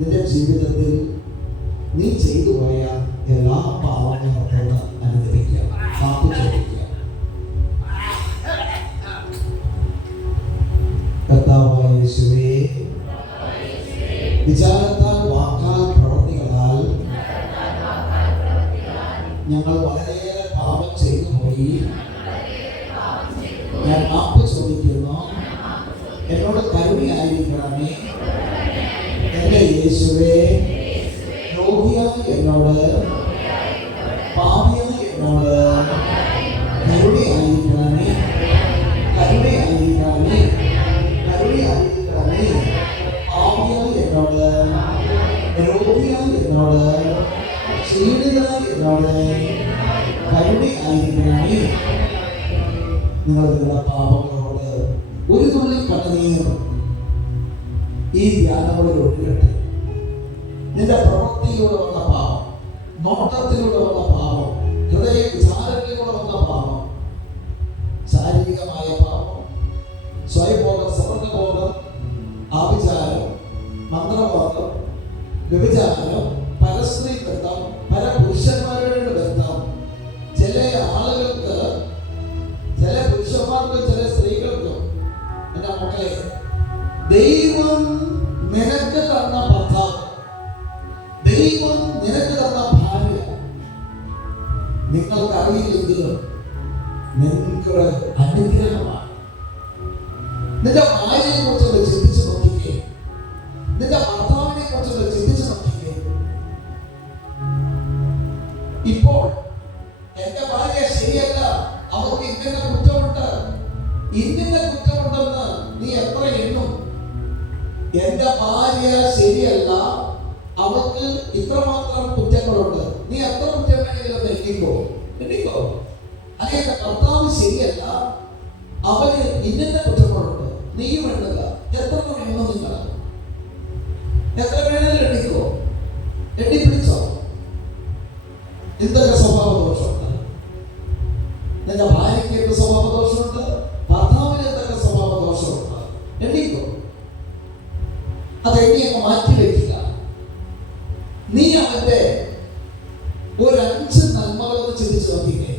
നിന്റെ ജീവിതത്തിൽ നീ ചെയ്തു പോയ എല്ലാ പാവങ്ങളോട് അനുഗ്രഹിക്കുക, മാപ്പ് ചോദിക്കുക. കർത്താവായ യേശുവേ, വിചാരത്താൽ വാക്കാൽ പ്രവൃത്തികളാൽ ഞങ്ങൾ വളരെയേറെ പാപം ചെയ്തു പോയി. ഞാൻ മാപ്പ് ചോദിക്കുന്നു. എന്നോട് കരുണയായിരിക്കണമേ. എന്റെ യേശുവേ, രോഗിയായി എന്നോട്, പാപിയായി എന്നോട് കരുണയായിരിക്കണമേ, കരുണയായിരിക്കണമേ, കരുണയായിരിക്കണമേ. പാപിയായി എന്നോട്, രോഗിയായി എന്നോട്, ക്ഷീണിതനായി എന്നോട് കരുണയായിരിക്കണമേ. നിങ്ങളുടെ പാപങ്ങളോട് ഒരു തുള്ളി കണ്ണുനീർ ഈ ധ്യാനങ്ങളിൽ ഒഴുകട്ടെ. നിന്റെ പ്രവൃത്തിയിലൂടെ വന്ന പാപം, നോട്ടത്തിലൂടെ വന്ന പാപം, ഹൃദയ വിചാരങ്ങളിലൂടെ വന്ന പാപം, ശാരീരികമായ പാപം, സ്വയംബോധം, സമൃദ്ധബോധം, ആഭിചാരം, മന്ത്രവാദം, വ്യഭിചാരം, പരസ്ത്രീ ബന്ധം, പരപുരുഷന്മാരുടെ ബന്ധം. ചില ആളുകൾക്ക്, ചില പുരുഷന്മാർക്കും ചില സ്ത്രീകൾക്കും, എന്റെ മക്കളെ, ദൈവം നിനക്ക് തന്ന ഭർത്താവ്, ദൈവം നിനക്ക് തന്ന ഭാര്യ നിങ്ങൾക്ക് അറിയില്ലെങ്കിലും നിങ്ങൾക്കൊരു അനുഗ്രഹമാണ്. നിന്റെ ഭാര്യയെ കുറിച്ചൊന്ന് ചിന്തിച്ചു നോക്കിക്കേ, നിന്റെ ഭർത്താവിനെ കുറിച്ചൊന്ന് ചിന്തിച്ചു നോക്കിക്കേ. ഇപ്പോൾ എന്റെ ഭാര്യ ശരിയല്ല, അവർക്ക് ഇന്ന കുറ്റമുണ്ട്, ഇന്ന കുറ്റമുണ്ടെന്ന് നീ എത്ര എണ്ണും? എന്റെ ഭാര്യ ശരിയല്ല, അവൾക്ക് ഇത്രമാത്രം കുറ്റങ്ങളുണ്ട്, നീ എത്ര കുറ്റം വേണമെങ്കിലും എണ്ണിക്കോ, എണ്ണിക്കോ. അല്ലെങ്കിൽ ഭർത്താവ് ശരിയല്ല, അവന് ഇന്ന കുറ്റങ്ങളുണ്ട്, നീയും എണ്ണുക. എത്ര എണ്ണം നിങ്ങൾ? എത്ര വേണമെങ്കിലും എണ്ണിക്കോ, എണ്ണിപ്പിടിച്ചോ. എന്തൊക്കെ സ്വഭാവ ദോഷമുണ്ട്? നിന്റെ ഭാര്യയ്ക്ക് എന്ത് സ്വഭാവ ദോഷമുണ്ട്? ഭർത്താവിന് എന്തൊക്കെ സ്വഭാവ ദോഷമുണ്ട്? എണ്ണിക്കോ. അതെണ്ണി അങ്ങ് മാറ്റി വയ്ക്കുക. നീ അവന്റെ ഒരു 5 നന്മകളൊന്ന് ചിന്തിച്ചു നോക്കിക്കേ,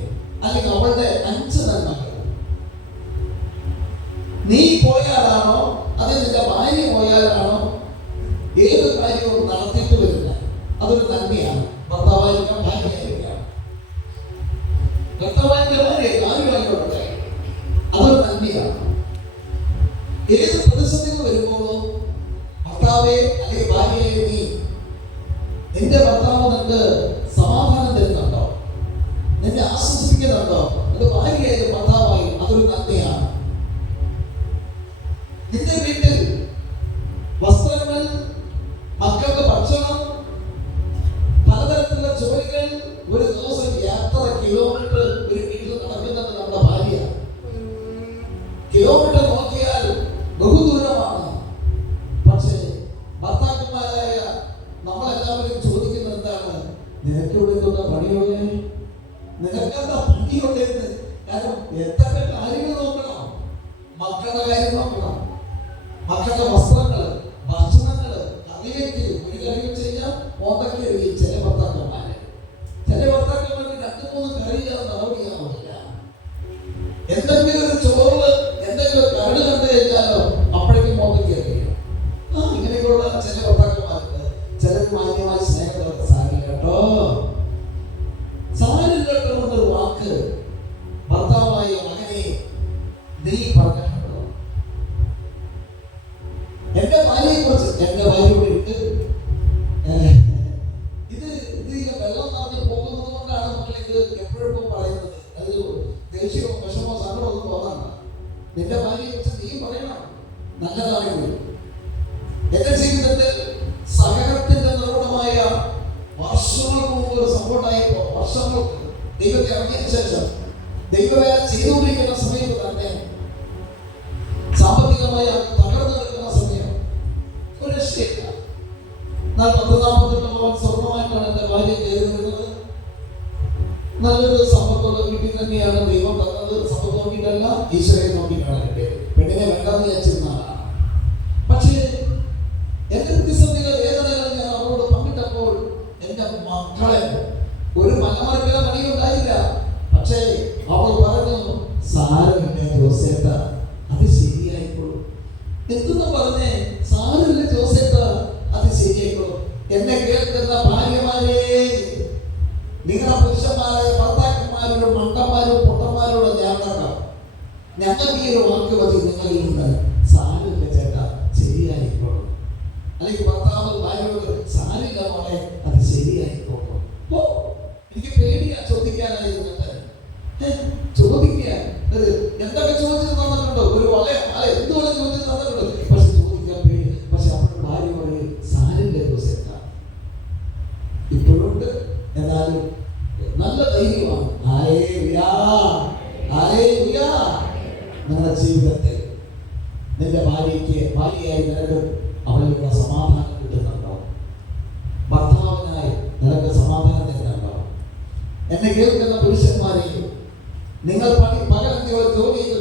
അല്ലെങ്കിൽ അവളുടെ 5 നന്മകൾ. നീ പോയാലാണോ അത് നിന്റെ ഭാര്യ പോയാലാണോ ഏത് കാര്യവും നടത്തിയിട്ട് വരുന്നത്? അതൊരു നന്മയാണ്. ഭർത്താവായിരിക്കാം, ഭാര്യയായിരിക്കാം, ഭർത്താവായിരിക്കാം, ഭാര്യ ആരുമായിക്കോട്ടെ, അതൊരു നന്മയാണ്. ഏത് പ്രതിസന്ധികൾ വരുമ്പോഴും ഭർത്താവെ അല്ലെങ്കിൽ ഭാര്യയെ, നീ നിന്റെ ഭർത്താവ് നിനക്ക് സമാധാനം തരുന്നുണ്ടോ, നിന്നെ ആശ്വസിപ്പിക്കുന്നുണ്ടോ? നിന്റെ ഭാര്യയായി ഭർത്താവായി, അതൊരു നന്മയാണ്. നിന്റെ വീട്ടിൽ വസ്ത്രങ്ങൾ, മക്കൾക്ക് ഭക്ഷണം, പലതരത്തിലുള്ള ജോലികൾ, ഒരു ദിവസം യാത്ര കിലോമീറ്റർ ഒരു വീട്ടിൽ നടക്കുന്നത് നമ്മുടെ ഭാര്യ. കിലോമീറ്റർ നോക്കിയാൽ ബഹുദൂരമാണ്. പക്ഷേ ഭർത്താക്കന്മാരായ നമ്മളെല്ലാവരും ചോദിക്കുന്നത് എന്താണ്? നിനക്കിവിടെ എന്തൊക്കെ പണിയുള്ളേ, നിനക്കെന്താ പണിയുള്ളേന്ന്? കാരണം എത്ര കാര്യങ്ങൾ നോക്കണം. മക്കളുടെ കാര്യം നോക്കണം, മക്കളുടെ വസ്ത്രങ്ങൾ, ഭക്ഷണങ്ങൾ, കറിവേക്ക്, ഒരു കറി വെച്ച് കഴിഞ്ഞാൽ മോന്തയ്ക്ക് എറിയും ചില ഭർത്താക്കന്മാര്. ചില ഭർത്താക്കന്മാർക്ക് 2-3 കറി നടപടിയാവില്ല. എന്തെങ്കിലും ഒരു ചോറ്, എന്തെങ്കിലും കരട് കണ്ടു കഴിഞ്ഞാലോ അപ്പോഴേക്കും മോന്തയ്ക്ക് എറിയും. ഇങ്ങനെയൊക്കെയുള്ള ചില ഭർത്താക്കന്മാരുണ്ട്. ചിലർ മാന്യമായി സ്നേഹത്തോടെ സാരില്ല കേട്ടോ, സാരില്ല കേട്ടോ എന്നൊരു വാക്ക് ഭർത്താവായ മകനെ നീ പറഞ്ഞിട്ടുണ്ടോ? എന്റെ ഭാര്യയെ കുറിച്ച്, എന്റെ ഭാര്യയോട് ഇട്ട് ഇത് വെള്ളം നിറഞ്ഞ് പോകുന്നത് കൊണ്ടാണ് നമ്മൾ ഇത് എപ്പോഴും പറയുന്നത്. അത് ദേഷ്യമോ വിഷമോ സങ്കടമോ ഒന്നും തോന്നണ്ട. നിന്റെ ഭാര്യയെ കുറിച്ച് നീ പറയണം നല്ലതാണെങ്കിൽ. എന്റെ ജീവിതത്തിൽ സഹനത്തിന്റെ നിർവ്വഹമായ വർഷങ്ങൾക്ക് മുമ്പ് ഒരു സംഭവം ഉണ്ടായപ്പോൾ, വർഷങ്ങൾക്ക് ദൈവത്തെ ഇറങ്ങിയതിനു ശേഷം ദൈവവേല ചെയ്തുകൊണ്ടിരിക്കുന്ന സമയത്ത് തന്നെ സാമ്പത്തികമായി തകർന്നു നിൽക്കുന്ന സമയം, ഒരു രക്ഷയില്ല. 40-48 പവൻ സ്വർണ്ണമായിട്ടാണ് എന്റെ ഭാര്യ കയറി വരുന്നത്. നല്ലൊരു സമ്പത്തുള്ള വീട്ടിൽ തന്നെയാണ് ദൈവം തന്നത്. സമ്പത്ത് നോക്കിയിട്ടല്ല, ഈശ്വരനെ നോക്കിയിട്ടാണ് കിട്ടിയത്. പെണ്ണിനെ വേണ്ടെന്ന് വിചാരിച്ചിരുന്ന ആളാണ്. പക്ഷേ എന്റെ പ്രതിസന്ധികൾ, വേദനകൾ എന്തെന്ന് പറഞ്ഞേ, സാരമില്ല ജോസേട്ടാ, അത് ശരിയായിക്കോ. എന്നെ കേൾക്കുന്ന ഭാര്യമാരെ, നിങ്ങളുടെ പുരുഷന്മാരായ ഭർത്താക്കന്മാരോടും മണ്ടന്മാരും പൊട്ടന്മാരോടും ഞാൻ കണ്ടാം, ഞങ്ങൾക്ക് ഈ ഒരു വാക്ക് മതി നിങ്ങളിൽ നിന്ന്, സാരമില്ല ചേട്ടാ ശരിയായിക്കോളും. അല്ലെങ്കിൽ ഭർത്താവ് ഭാര്യയോട് സാരില്ല മോളെ അത് ശരിയായിക്കോളും. ഓ, എനിക്ക് പേടിയാ ചോദിക്കാനായിരുന്നിട്ട്. ചോദിക്കുക, എന്തൊക്കെ ചോദിച്ചു തന്നിട്ടുണ്ടോ? ഒരു വള എന്തുകൊണ്ട് ചോദിച്ചു തന്നിട്ടുണ്ടോ? പക്ഷെ ചോദിക്കാൻ പേടി. പക്ഷെ അപ്പോൾ ഭാര്യ പറയും സാരില്ല ജോസേട്ടാ. ഇപ്പോഴുണ്ട്, എന്നാലും നല്ല ധൈര്യമാണ്. നിങ്ങളുടെ ജീവിതത്തിൽ നിന്റെ ഭാര്യയായി നിനക്ക് അവരുടെ സമാധാനം കിട്ടുന്നുണ്ടോ? ഭർത്താവിനായി നിനക്ക് സമാധാനം തരുന്നുണ്ടോ? എന്നെ കേൾക്കുന്ന പുരുഷന്മാരെയും, നിങ്ങൾ പകൽ ജോലിയിൽ